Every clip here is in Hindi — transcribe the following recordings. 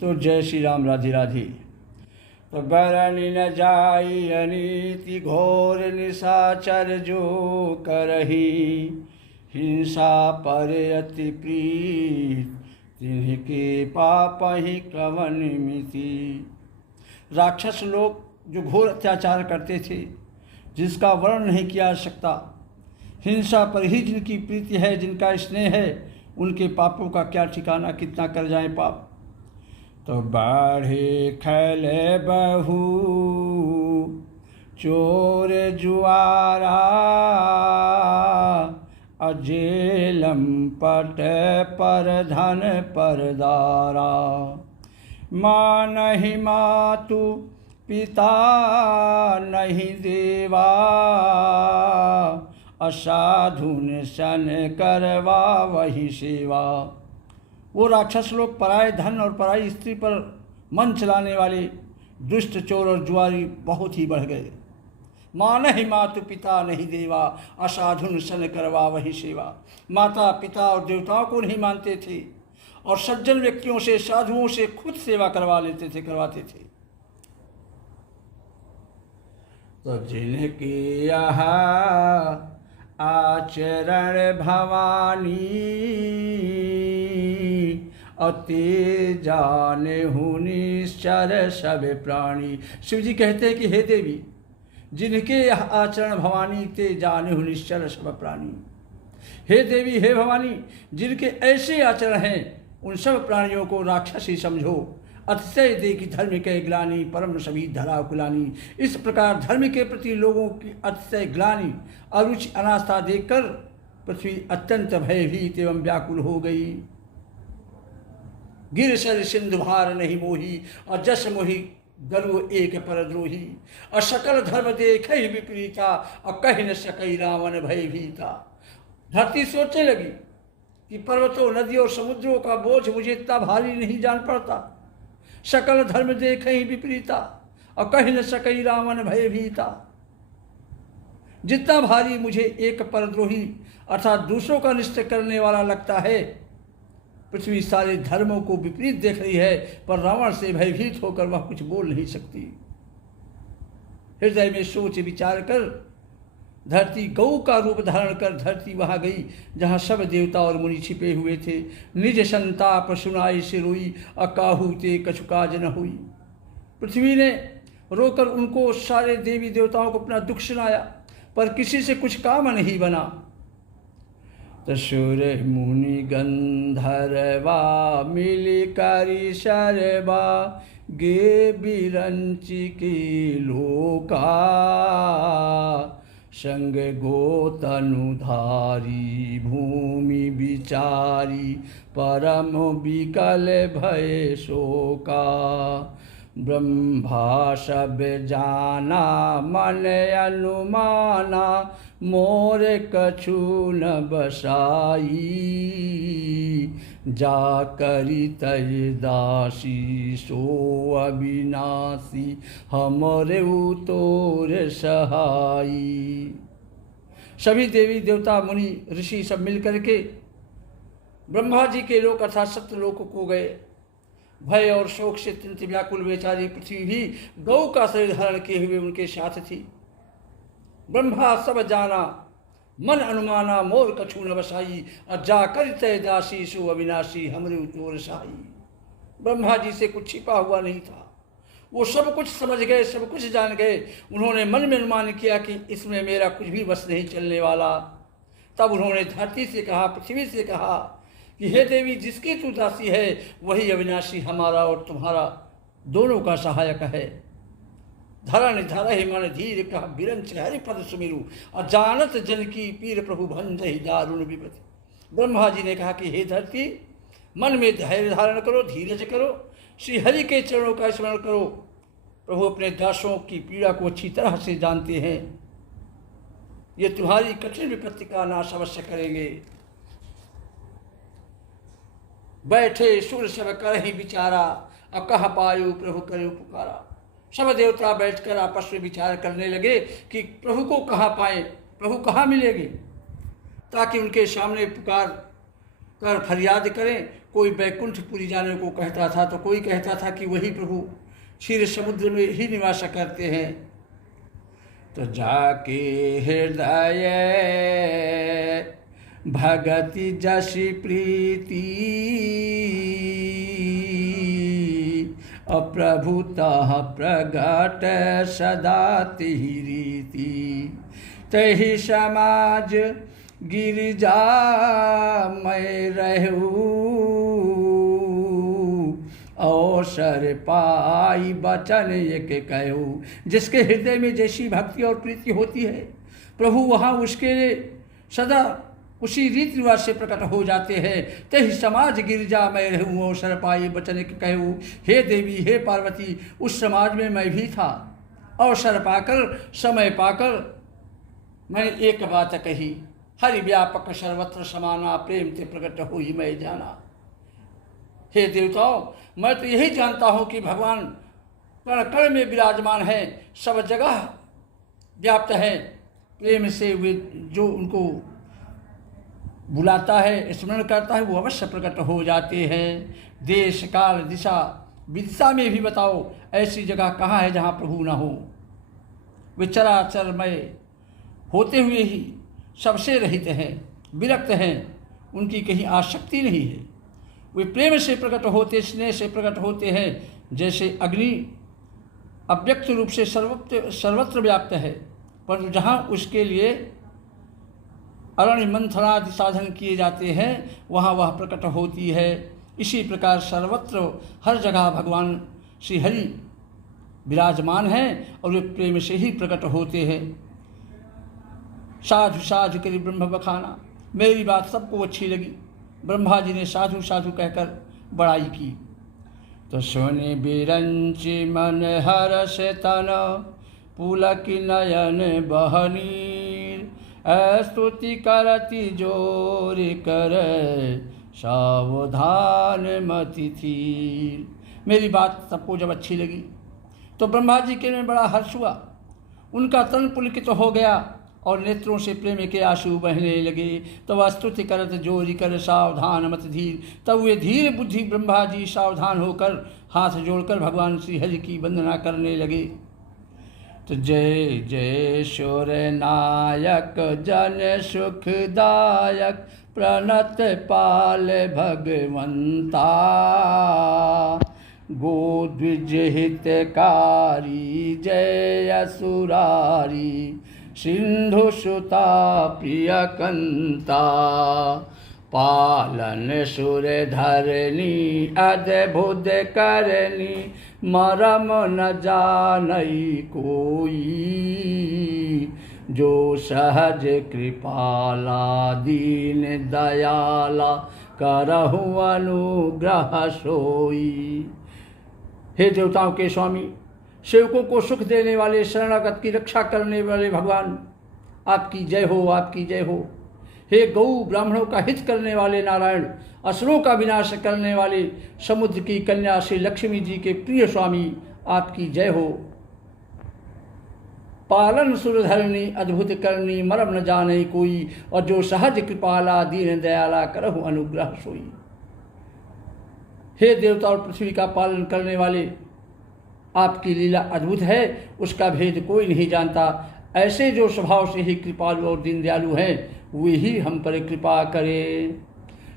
तो जय श्री राम, राधे राधे। तो बरनी न जाई अनीति घोर निशाचर जो करही, हिंसा पर अति प्रीत तिनके पापहि कवन मिति। राक्षस लोग जो घोर अत्याचार करते थे, जिसका वर्णन नहीं किया जा सकता, हिंसा पर ही जिनकी प्रीति है, जिनका स्नेह है, उनके पापों का क्या ठिकाना, कितना कर जाए पाप। तो बाढ़े खैले बहू चोर जुआरा, अजेलम पट पर धन पर दारा। माँ नहीं मातु पिता नहीं देवा, असाधुन सन करवा वही सेवा। वो राक्षस लोग पराये धन और पराई स्त्री पर मन चलाने वाले दुष्ट चोर और जुआरी बहुत ही बढ़ गए। माँ नहीं मातु पिता नहीं देवा, असाधुन सन करवा वही सेवा। माता पिता और देवताओं को नहीं मानते थे और सज्जन व्यक्तियों से, साधुओं से खुद सेवा करवाते थे। तो जिनके यहाँ आचरण भवानी, अति जाने हूँ निश्चर सब प्राणी। शिव जी कहते हैं कि हे देवी, जिनके यह आचरण भवानी, ते जाने हूँ निश्चर सब प्राणी। हे देवी, हे भवानी, जिनके ऐसे आचरण हैं, उन सब प्राणियों को राक्षस ही समझो। अतिशय देखी धर्म के ग्लानि, परम सभी धरा कुलानी। इस प्रकार धर्म के प्रति लोगों की अतिशय ग्लानि, अरुचि, अनास्था देखकर पृथ्वी अत्यंत भयभीत एवं व्याकुल हो गई। गिर सर सिंधु भार नहीं मोही, और जस मोही गरु एक परद्रोही। और सकल धर्म देख ही विपरीता, और कह न सकई रावण भयभीता। धरती सोचने लगी कि पर्वतों, नदियों, समुद्रों का बोझ मुझे इतना भारी नहीं जान पड़ता। सकल धर्म देख ही विपरीता, और कह न सकई रावण भयभीता। जितना भारी मुझे एक परद्रोही अर्थात दूसरों का निष्ठ करने वाला लगता है, पृथ्वी सारे धर्मों को विपरीत देख रही है, पर रावण से भयभीत होकर वह कुछ बोल नहीं सकती। हृदय में सोच विचार कर धरती गौ का रूप धारण कर धरती वहाँ गई जहाँ सब देवता और मुनि छिपे हुए थे। निज संताप सुनाई से रोई, अकाहू ते कछु काज न हुई। पृथ्वी ने रोकर उनको, सारे देवी देवताओं को अपना दुख सुनाया, पर किसी से कुछ काम नहीं बना। तसुर मुनि गंधर्वा मिली करी शरबा, गे बिरंची की लोका, संग गोतनुधारी भूमि विचारी, परम विकल भय शोका। ब्रह्मा सब जाना मन अनुमाना, मोर कछु न बसाई, जा करी तय दासी सो अविनाशी, हमरे उतोर सहाई। सभी देवी देवता मुनि ऋषि सब मिल करके ब्रह्मा जी के लोक अर्थात सत्यलोक को गए। भय और शोक से अत्यंत व्याकुल बेचारी पृथ्वी भी गौ का शरीर धारण किए हुए उनके साथ थी। ब्रह्मा सब जाना मन अनुमाना, मोर कछु न बसाई, और जाकर तय दासी सो अविनाशी, हमरे उतोर सहाई। ब्रह्मा जी से कुछ छिपा हुआ नहीं था, वो सब कुछ समझ गए, सब कुछ जान गए। उन्होंने मन में अनुमान किया कि इसमें मेरा कुछ भी बस नहीं चलने वाला। तब उन्होंने धरती से कहा, पृथ्वी से कहा कि हे देवी, जिसकी तू दासी है वही अविनाशी हमारा और तुम्हारा दोनों का सहायक है। धरा निधारा ही मन धीर कहा, बिरंच हरि पद सुमिरु, और जानत जन की पीर प्रभु भंज ही दारुण विपति। ब्रह्मा जी ने कहा कि हे धरती, मन में धैर्य धारण करो, धीरज करो, श्री हरि के चरणों का स्मरण करो। प्रभु अपने दासों की पीड़ा को अच्छी तरह से जानते हैं, ये तुम्हारी कठिन विपत्ति का नाश अवश्य करेंगे। बैठे सुर सब कर ही विचारा, अब कह पायो प्रभु करे पुकारा। सब देवता बैठकर आपस में विचार करने लगे कि प्रभु को कहाँ पाए, प्रभु कहाँ मिलेंगे, ताकि उनके सामने पुकार कर फरियाद करें, कोई बैकुंठपुरी जाने को कहता था तो कोई कहता था कि वही प्रभु क्षीर समुद्र में ही निवास करते हैं। तो जाके हृदय भगति जसि प्रीति, अप्रभुतः प्रगट सदा तिहि रीति। तहि समाज गिरिजा मैं रहूं, अवसर पाई बचन एक कहूँ। जिसके हृदय में जैसी भक्ति और प्रीति होती है प्रभु वहाँ उसके सदा उसी रीति रिवाज से प्रकट हो जाते हैं। तहि समाज गिरिजा मैं रहूँ, अवसर पाई बचन एक कहूँ। हे देवी हे पार्वती, उस समाज में मैं भी था। अवसर पाकर समय पाकर मैंने एक बात कही, हरि व्यापक सर्वत्र समाना, प्रेम ते प्रकट हो ही मैं जाना। हे देवताओं, मैं तो यही जानता हूँ कि भगवान कण कण में विराजमान है, सब जगह व्याप्त है। प्रेम से वे जो उनको बुलाता है, स्मरण करता है, वो अवश्य प्रकट हो जाते हैं। देश काल दिशा विदिशा में भी बताओ ऐसी जगह कहाँ है जहाँ प्रभु न हो। वे चराचरमय होते हुए ही सबसे रहित हैं, विरक्त हैं, उनकी कहीं आसक्ति नहीं है। वे प्रेम से प्रकट होते, स्नेह से प्रकट होते हैं। जैसे अग्नि अव्यक्त रूप से सर्वत्र व्याप्त है, परंतु जहाँ उसके लिए अरण्य मंथनादि साधन किए जाते हैं वहाँ वह प्रकट होती है। इसी प्रकार सर्वत्र हर जगह भगवान श्री हरि विराजमान हैं और वे प्रेम से ही प्रकट होते हैं। साधु साधु करी ब्रह्म बखाना, मेरी बात सबको अच्छी लगी। ब्रह्मा जी ने साधु साधु कहकर बड़ाई की। तो सोने बिरंची मन हर्ष तन, पुलक नयन बहनीर, स्तुति करती जोर कर, सावधान मति थी। मेरी बात सबको जब अच्छी लगी तो ब्रह्मा जी के में बड़ा हर्ष हुआ। उनका तन पुलकित हो गया और नेत्रों से प्रेम के आंसू बहने लगे। तो वह स्तुति करत जोरी कर, सावधान मत धीर। तब वे धीर बुद्धि ब्रह्मा जी सावधान होकर हाथ जोड़कर भगवान श्री हरि की वंदना करने लगे। तो जय जय शोर नायक जन सुखदायक, प्रणत पाल भगवंता, गोद्विज हितकारी जय असुरारी, सिंधु सुता प्रियकंता, पालन सुर धरनी अद्भुत करनी, मरम न जानई कोई, जो सहज कृपाला दीन दयाला, करहु अनुग्रह सोई। हे देवताओं के स्वामी, सेवकों को सुख देने वाले, शरणागत की रक्षा करने वाले भगवान, आपकी जय हो, आपकी जय हो। हे गौ ब्राह्मणों का हित करने वाले नारायण, असुरों का विनाश करने वाले समुद्र की कन्या श्री लक्ष्मी जी के प्रिय स्वामी, आपकी जय हो। पालन सुरधरणी अद्भुत करनी, मरम न जाने कोई, और जो सहज कृपाला दीन दयाला, करहु अनुग्रह सोई। हे देवता और पृथ्वी का पालन करने वाले, आपकी लीला अद्भुत है, उसका भेद कोई नहीं जानता। ऐसे जो स्वभाव से ही कृपालु और दीन दयालु हैं, वे ही हम पर कृपा करें।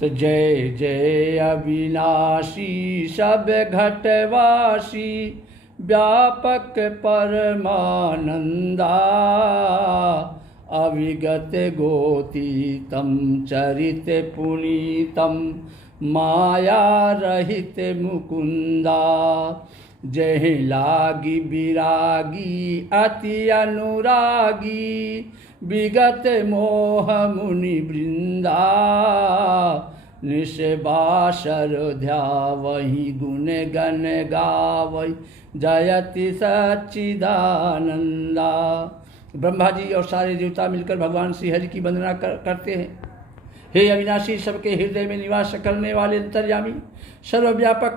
तो जय जय अविनाशी सब घटवासी, व्यापक परमानंदा, अविगत गोतीतम चरित पुनीतम, माया रहित मुकुंदा, जय लागी विरागी अति अनुरागी, विगत मोह मुनि वृंदा, निशबासर ध्यावहि गुण गण गावहि, जयति सच्चिदानंदा। ब्रह्मा जी और सारे देवता मिलकर भगवान श्री हरि की वंदना करते हैं। हे अविनाशी, सबके हृदय में निवास करने वाले अंतर्यामी, सर्वव्यापक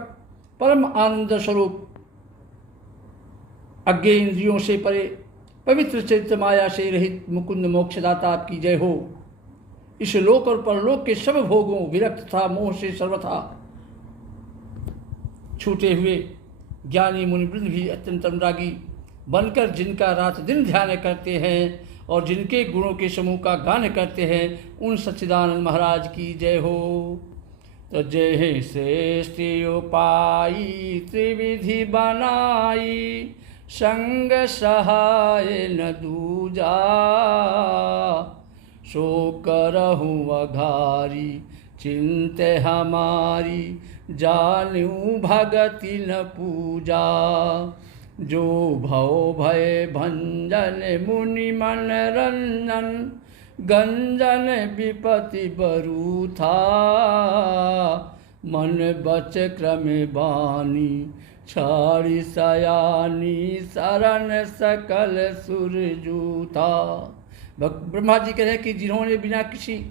परम आनंद स्वरूप, अज्ञे इंद्रियों से परे, पवित्र चरित्र माया से रहित मुकुंद मोक्षदाता, आपकी जय हो। इस लोक और परलोक के सब भोगों विरक्त था मोह से सर्वथा छूटे हुए ज्ञानी मुनिवृंद भी अत्यंत अनुरागी बनकर जिनका रात दिन ध्यान करते हैं और जिनके गुणों के समूह का गान करते हैं, उन सच्चिदानंद महाराज की जय हो। तो जय श्रेष्ठ उपाई त्रिविधि बनाई, संग सहाय न दूजा, सो करहु अघारी चिंते हमारी, जानू भगति न पूजा। जो भव भय भंजन मुनि मन रंजन, गंजन विपति बरु था, मन बच क्रम बानी, छाड़ी सयानी, शरण सकल सुर जूथा। ब्रह्मा जी कह रहे कि जिन्होंने बिना किसी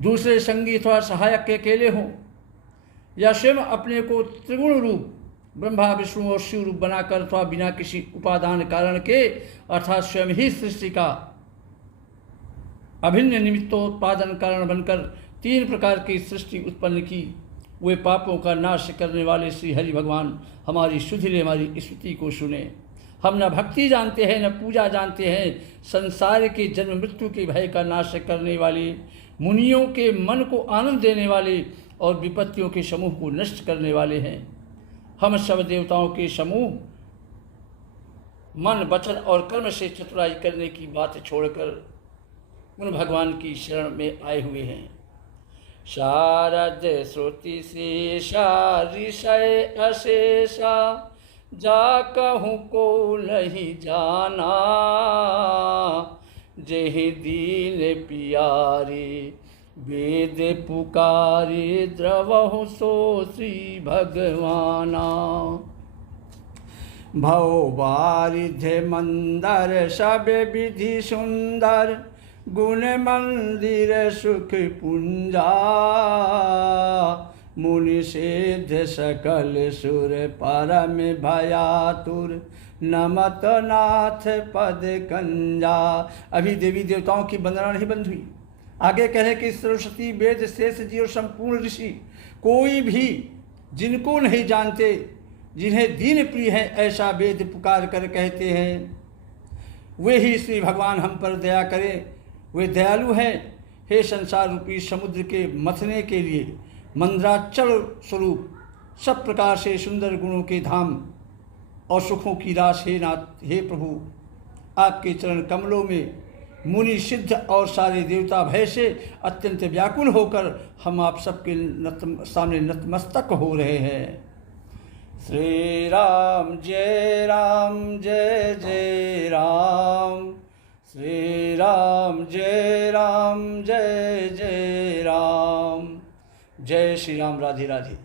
दूसरे संगी अथवा सहायक के अकेले हों या स्वयं अपने को त्रिगुण रूप ब्रह्मा विष्णु और शिव रूप बनाकर अथवा बिना किसी उपादान कारण के अर्थात स्वयं ही सृष्टि का अभिन्न निमित्तोत्पादन कारण बनकर 3 प्रकार की सृष्टि उत्पन्न की, वे पापों का नाश करने वाले श्री हरि भगवान हमारी सुधीले हमारी स्तुति को सुने। हम न भक्ति जानते हैं न पूजा जानते हैं, संसार के जन्म मृत्यु के भय का नाश करने वाले, मुनियों के मन को आनंद देने वाले और विपत्तियों के समूह को नष्ट करने वाले हैं। हम सब देवताओं के समूह मन वचन और कर्म से चतुराई करने की बात छोड़कर उन भगवान की शरण में आए हुए हैं। शारद श्रुति शेषा ऋषय अशेषा, जा कहूँ को नहीं जाना, जेहि दीन पियारे वेद पुकारे, द्रवहु सो श्री भगवाना। भव वारिधे मंदर सब विधि सुंदर, गुण मंदिर सुख पुंजा, मुनि सिद्ध सकल सुर परम भयातुर, नमत नाथ पद कंजा। अभी देवी देवताओं की वंदना नहीं बंद हुई, आगे कह रहे कि सरस्वती वेद शेष जी और संपूर्ण ऋषि कोई भी जिनको नहीं जानते, जिन्हें दीन प्रिय है ऐसा वेद पुकार कर कहते हैं, वे ही श्री भगवान हम पर दया करें। वे दयालु हैं। हे संसार रूपी समुद्र के मथने के लिए मंद्राचल स्वरूप सब प्रकार से सुंदर गुणों के धाम और सुखों की रास हे नाथ, हे प्रभु, आपके चरण कमलों में मुनि सिद्ध और सारे देवता भय से अत्यंत व्याकुल होकर हम आप सबके सामने नतमस्तक हो रहे हैं। श्री राम जय जय राम, श्री राम जय जय राम। जय श्री राम। राधे राधे।